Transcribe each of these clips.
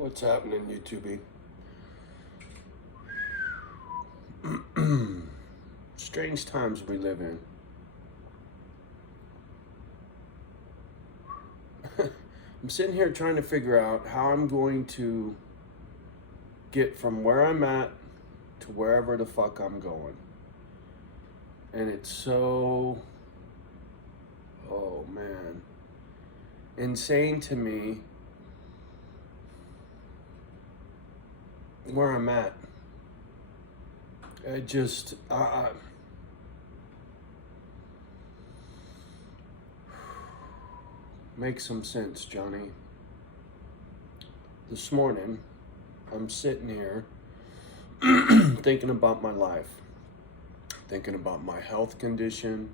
What's happening, YouTube? Strange times we live in. I'm sitting here trying to figure out how I'm going to get from where I'm at to wherever the fuck I'm going. And it's so, oh man, insane to me where I'm at. It just, make some sense, Johnny. This morning, I'm sitting here thinking about my life, thinking about my health condition,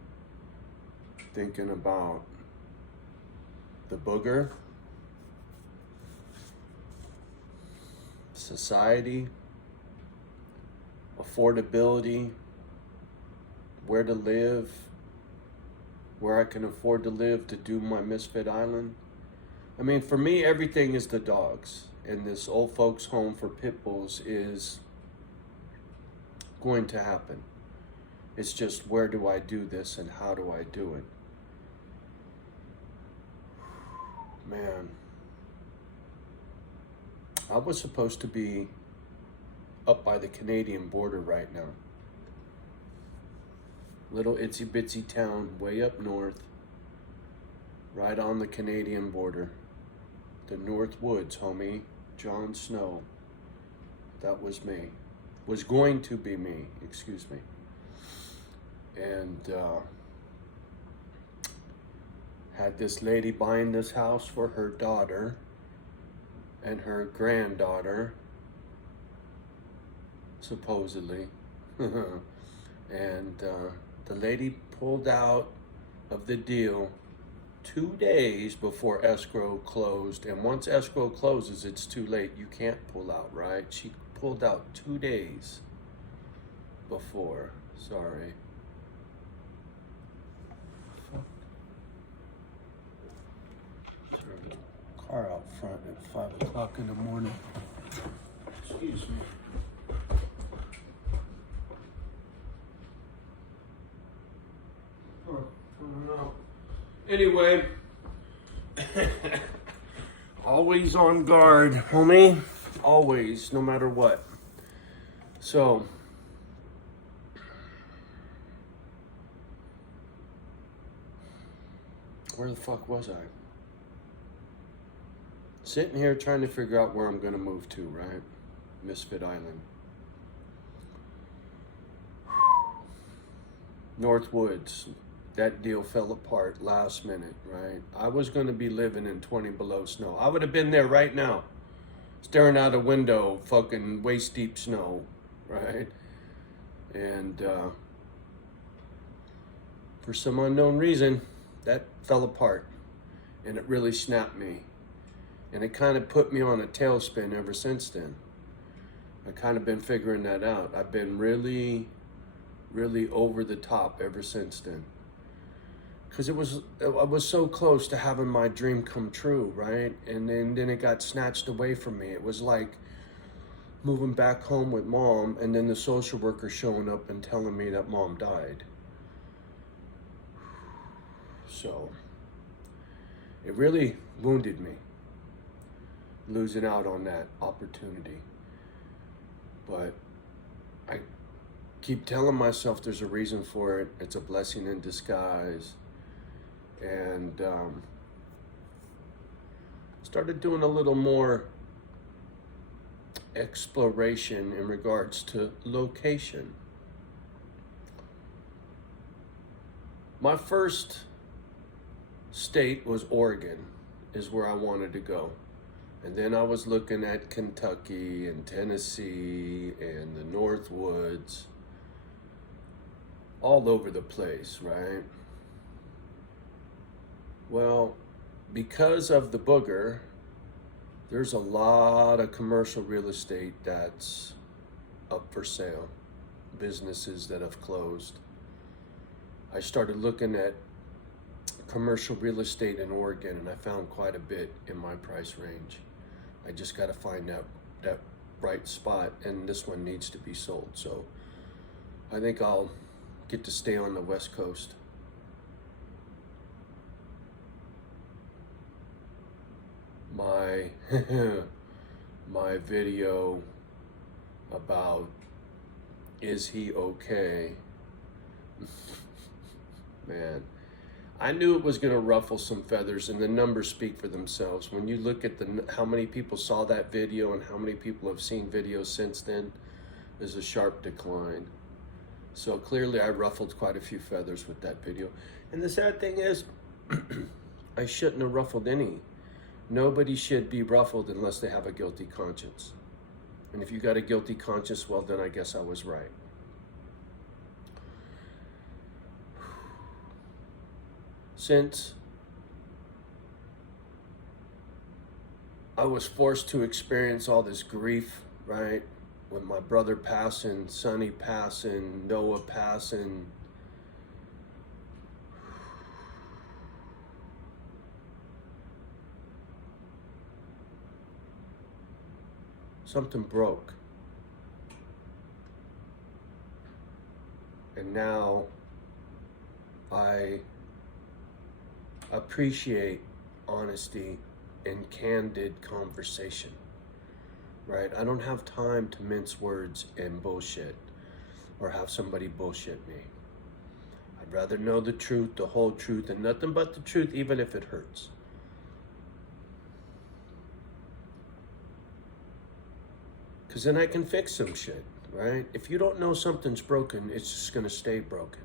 thinking about the booger, society, affordability, where to live, where I can afford to live to do my Misfit Island. I mean, for me, everything is the dogs. And this old folks home for pit bulls is going to happen. It's just, where do I do this and how do I do it? Man, I was supposed to be up by the Canadian border right now. Little itsy bitsy town way up north, right on the Canadian border. The North Woods, homie. Jon Snow. That was me. Was going to be me, excuse me. And had this lady buying this house for her daughter and her granddaughter, supposedly. And the lady pulled out of the deal 2 days before escrow closed. And once escrow closes, it's too late. You can't pull out, right? She pulled out 2 days before. Sorry. Turn the car out front at 5 o'clock in the morning. Excuse me. Anyway, always on guard, homie. Always, no matter what. So, where the fuck was I? Sitting here trying to figure out where I'm gonna move to, right? Misfit Island. North Woods. That deal fell apart last minute, right? I was going to be living in 20 below snow. I would have been there right now, staring out a window, fucking waist deep snow, right? And for some unknown reason, that fell apart, and it really snapped me. And it kind of put me on a tailspin ever since then. I kind of been figuring that out. I've been really over the top ever since then. Because I was so close to having my dream come true, right? And then it got snatched away from me. It was like moving back home with mom, and then the social worker showing up and telling me that mom died. So it really wounded me, losing out on that opportunity. But I keep telling myself there's a reason for it. It's a blessing in disguise. And started doing a little more exploration in regards to location. My first state was Oregon, is where I wanted to go. And then I was looking at Kentucky and Tennessee and the North Woods, all over the place, right? Well, because of the booger, there's a lot of commercial real estate that's up for sale, businesses that have closed. I started looking at commercial real estate in Oregon, and I found quite a bit in my price range. I just got to find that right spot, and this one needs to be sold. So I think I'll get to stay on the West Coast. My my video about is he okay? Man, I knew it was going to ruffle some feathers, and the numbers speak for themselves. When you look at how many people saw that video and how many people have seen videos since then, there's a sharp decline. So clearly I ruffled quite a few feathers with that video. And the sad thing is, I shouldn't have ruffled any. Nobody should be ruffled unless they have a guilty conscience. And if you got a guilty conscience, well, then I guess I was right. Since I was forced to experience all this grief, right? With my brother passing, Sonny passing, Noah passing, something broke. And now I appreciate honesty and candid conversation, right? I don't have time to mince words and bullshit or have somebody bullshit me. I'd rather know the truth, the whole truth, and nothing but the truth, even if it hurts. Because then I can fix some shit, right? If you don't know something's broken, it's just going to stay broken.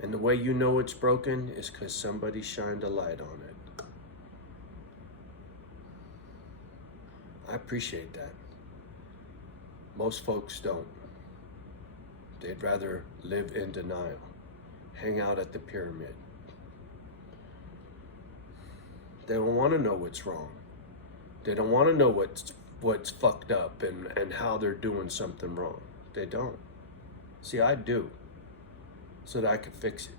And the way you know it's broken is because somebody shined a light on it. I appreciate that. Most folks don't. They'd rather live in denial, hang out at the pyramid. They don't want to know what's wrong. They don't want to know what's fucked up and how they're doing something wrong. They don't. See, I do. So that I could fix it.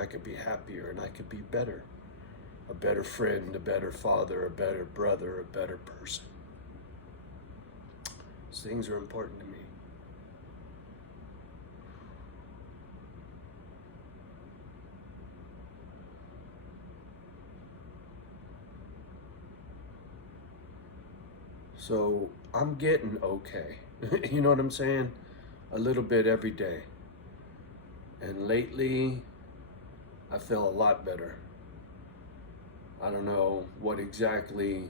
I could be happier and I could be better. A better friend, a better father, a better brother, a better person. These things are important to me. So I'm getting okay. You know what I'm saying? A little bit every day. And lately, I feel a lot better. I don't know what exactly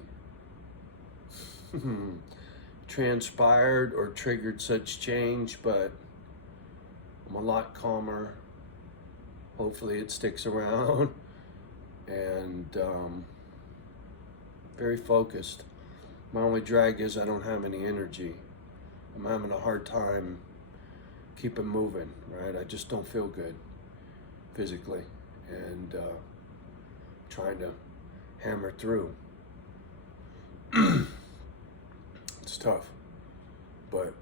transpired or triggered such change, but I'm a lot calmer. Hopefully it sticks around. And very focused. My only drag is I don't have any energy. I'm having a hard time keeping moving, right? I just don't feel good physically, and trying to hammer through. It's tough, but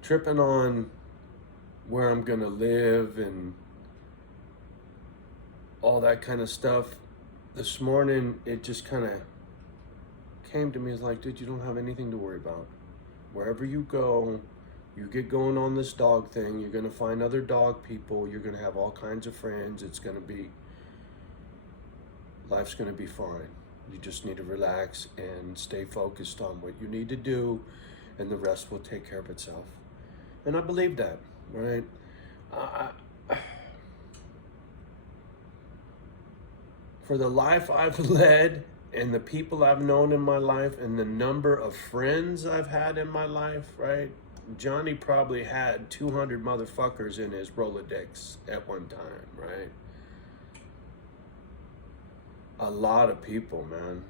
tripping on where I'm gonna live and all that kind of stuff. This morning, it just kind of came to me as like, dude, you don't have anything to worry about. Wherever you go, you get going on this dog thing, you're going to find other dog people, you're going to have all kinds of friends, life's going to be fine. You just need to relax and stay focused on what you need to do, and the rest will take care of itself. And I believe that, right? For the life I've led and the people I've known in my life and the number of friends I've had in my life, right? Johnny probably had 200 motherfuckers in his Rolodex at one time, right? A lot of people, man.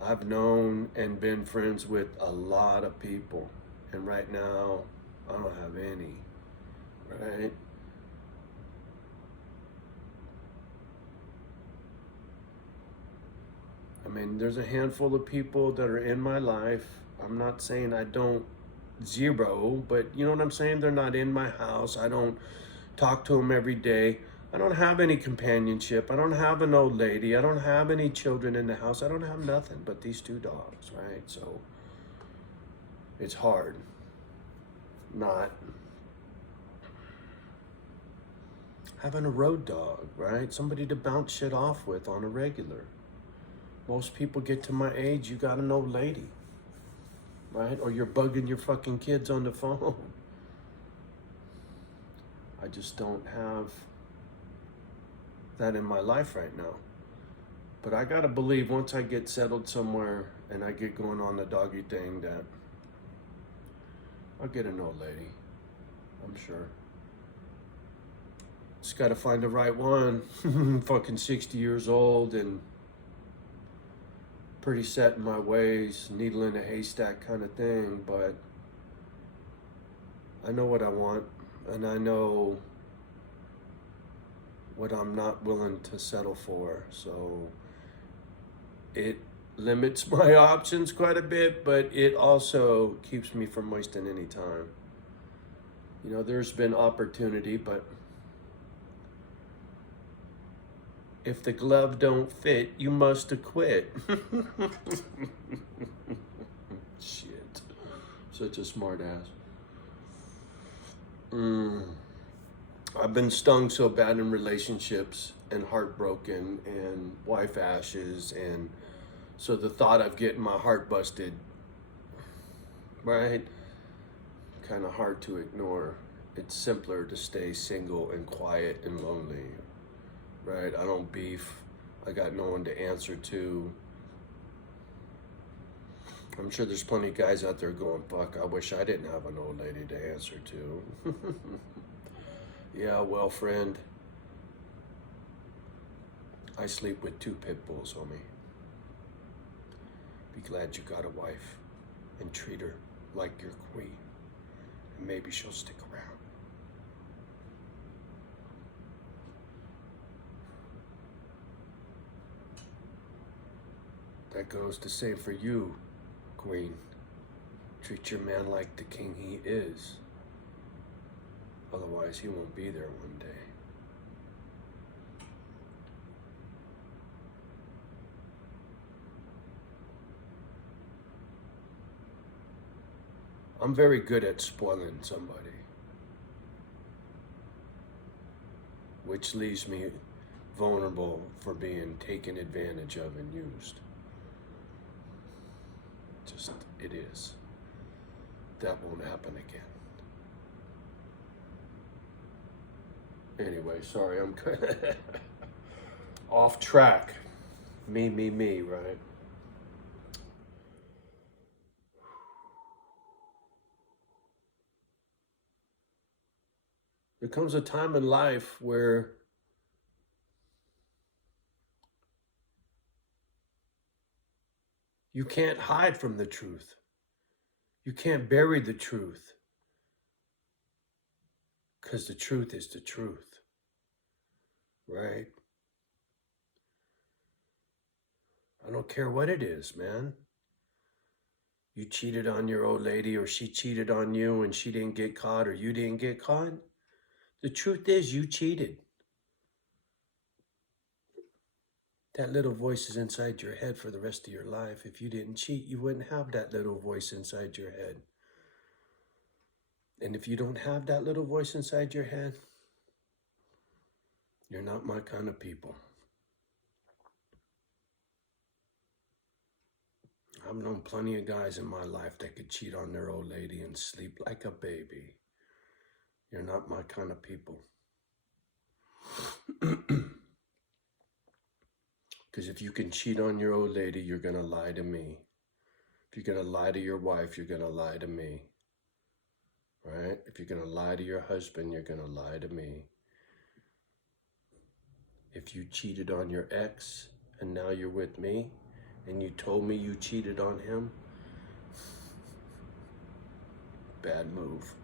I've known and been friends with a lot of people. And right now, I don't have any, right? I mean, there's a handful of people that are in my life. I'm not saying I don't zero, but you know what I'm saying? They're not in my house. I don't talk to them every day. I don't have any companionship. I don't have an old lady. I don't have any children in the house. I don't have nothing but these two dogs, right? So it's hard not having a road dog, right? Somebody to bounce shit off with on a regular. Most people get to my age, you got an old lady, right? Or you're bugging your fucking kids on the phone. I just don't have that in my life right now. But I gotta believe once I get settled somewhere and I get going on the doggy thing that I'll get an old lady, I'm sure. Just gotta find the right one. Fucking 60 years old and pretty set in my ways, needle in a haystack kind of thing, but I know what I want and I know what I'm not willing to settle for. So it limits my options quite a bit, but it also keeps me from wasting any time. You know, there's been opportunity, but if the glove don't fit, you must acquit. Shit. Such a smart ass. I've been stung so bad in relationships and heartbroken and wife ashes, and so the thought of getting my heart busted, right? Kind of hard to ignore. It's simpler to stay single and quiet and lonely, right? I don't beef. I got no one to answer to. I'm sure there's plenty of guys out there going, fuck, I wish I didn't have an old lady to answer to. Yeah, well, friend, I sleep with 2 pit bulls, homie. Be glad you got a wife and treat her like your queen. And maybe she'll stick around. That goes the same for you, queen. Treat your man like the king he is. Otherwise, he won't be there one day. I'm very good at spoiling somebody, which leaves me vulnerable for being taken advantage of and used. Just, it is. That won't happen again. Anyway, sorry, I'm off track. Me, right? There comes a time in life where you can't hide from the truth. You can't bury the truth. Because the truth is the truth. Right? I don't care what it is, man. You cheated on your old lady, or she cheated on you and she didn't get caught, or you didn't get caught. The truth is you cheated. That little voice is inside your head for the rest of your life. If you didn't cheat, you wouldn't have that little voice inside your head. And if you don't have that little voice inside your head, you're not my kind of people. I've known plenty of guys in my life that could cheat on their old lady and sleep like a baby. You're not my kind of people. Because if you can cheat on your old lady, you're going to lie to me. If you're going to lie to your wife, you're going to lie to me. Right? If you're going to lie to your husband, you're going to lie to me. If you cheated on your ex and now you're with me and you told me you cheated on him, bad move.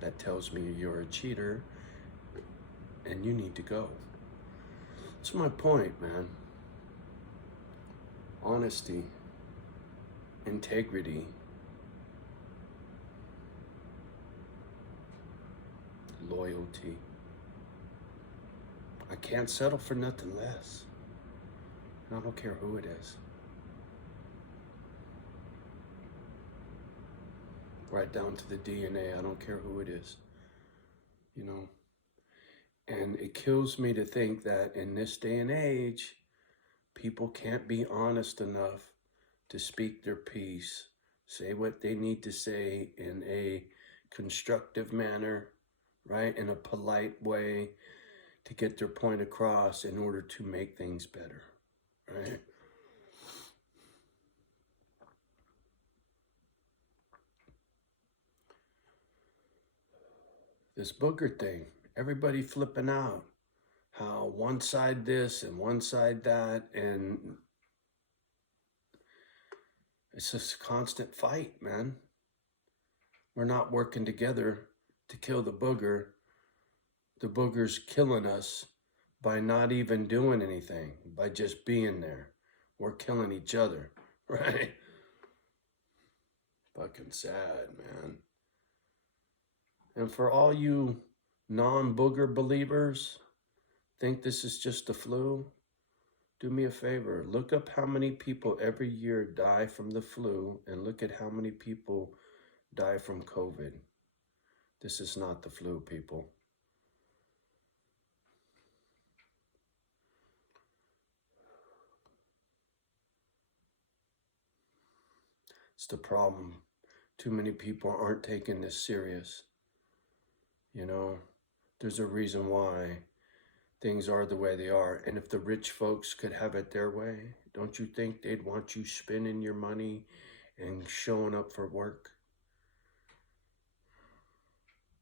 That tells me you're a cheater and you need to go. That's my point, man. Honesty, integrity, loyalty, I can't settle for nothing less. And I don't care who it is. Right down to the DNA, I don't care who it is. You know? And it kills me to think that in this day and age, people can't be honest enough to speak their piece, say what they need to say in a constructive manner, right? In a polite way to get their point across in order to make things better, right? This booger thing, everybody flipping out. How one side this and one side that, and it's just a constant fight, man. We're not working together to kill the booger. The booger's killing us by not even doing anything, by just being there. We're killing each other, right? Fucking sad, man. And for all you non-booger believers, think this is just the flu? Do me a favor, look up how many people every year die from the flu and look at how many people die from COVID. This is not the flu, people. It's the problem. Too many people aren't taking this serious. You know, there's a reason why things are the way they are. And if the rich folks could have it their way, don't you think they'd want you spending your money and showing up for work?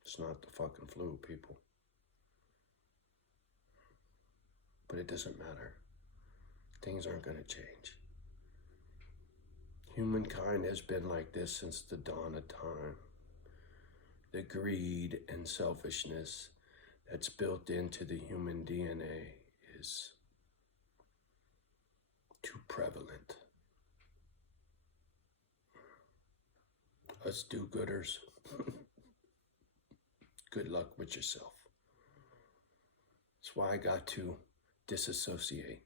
It's not the fucking flu, people. But it doesn't matter. Things aren't going to change. Humankind has been like this since the dawn of time. The greed and selfishness that's built into the human DNA is too prevalent. Us do-gooders, good luck with yourself. That's why I got to disassociate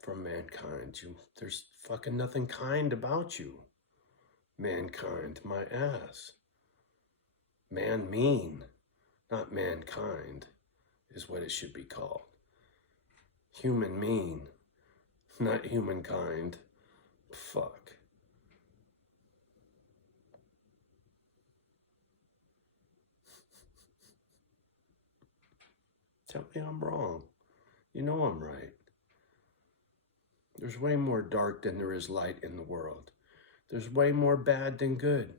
from mankind. There's fucking nothing kind about you. Mankind, my ass. Man mean, not mankind, is what it should be called. Human mean, not humankind. Fuck. Tell me I'm wrong. You know I'm right. There's way more dark than there is light in the world. There's way more bad than good.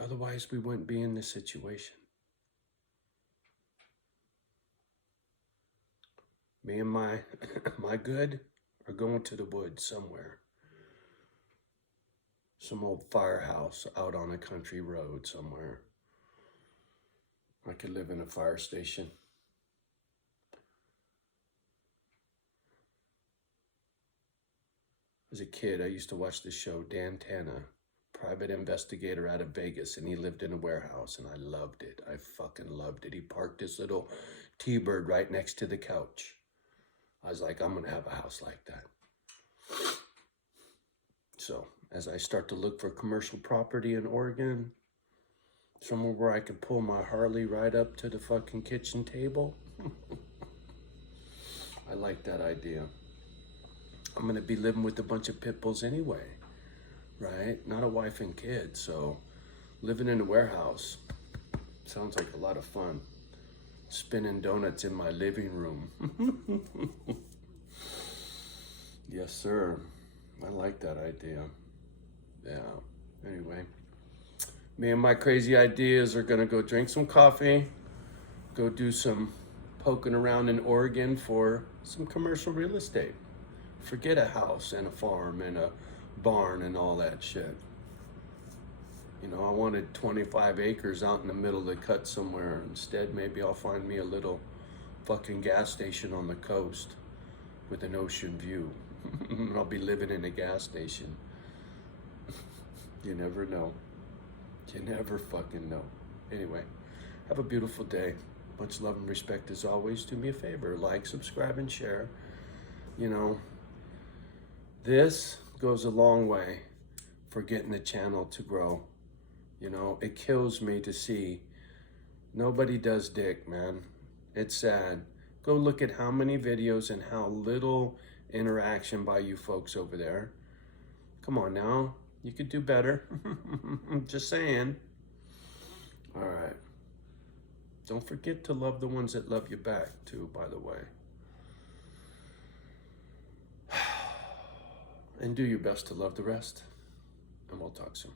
Otherwise, we wouldn't be in this situation. Me and my good are going to the woods somewhere. Some old firehouse out on a country road somewhere. I could live in a fire station. As a kid, I used to watch the show Dan Tana, private investigator out of Vegas, and he lived in a warehouse, and I loved it. I fucking loved it. He parked his little T-Bird right next to the couch. I was like, I'm gonna have a house like that. So, as I start to look for commercial property in Oregon, somewhere where I could pull my Harley right up to the fucking kitchen table, I like that idea. I'm gonna be living with a bunch of pit bulls anyway, right? Not a wife and kids, so living in a warehouse sounds like a lot of fun. Spinning donuts in my living room. Yes, sir. I like that idea. Yeah, anyway. Me and my crazy ideas are gonna go drink some coffee, go do some poking around in Oregon for some commercial real estate. Forget a house and a farm and a barn and all that shit. You know, I wanted 25 acres out in the middle of the cut somewhere. Instead, maybe I'll find me a little fucking gas station on the coast with an ocean view. I'll be living in a gas station. You never know. You never fucking know. Anyway, Have a beautiful day. Much love and respect as always. Do me a favor, like, subscribe, and share. You know, this goes a long way for getting the channel to grow. You know, it kills me to see nobody does dick, man. It's sad. Go look at how many videos and how little interaction by you folks over there. Come on now, you could do better. Just saying. All right. Don't forget to love the ones that love you back too, by the way. And do your best to love the rest. And we'll talk soon.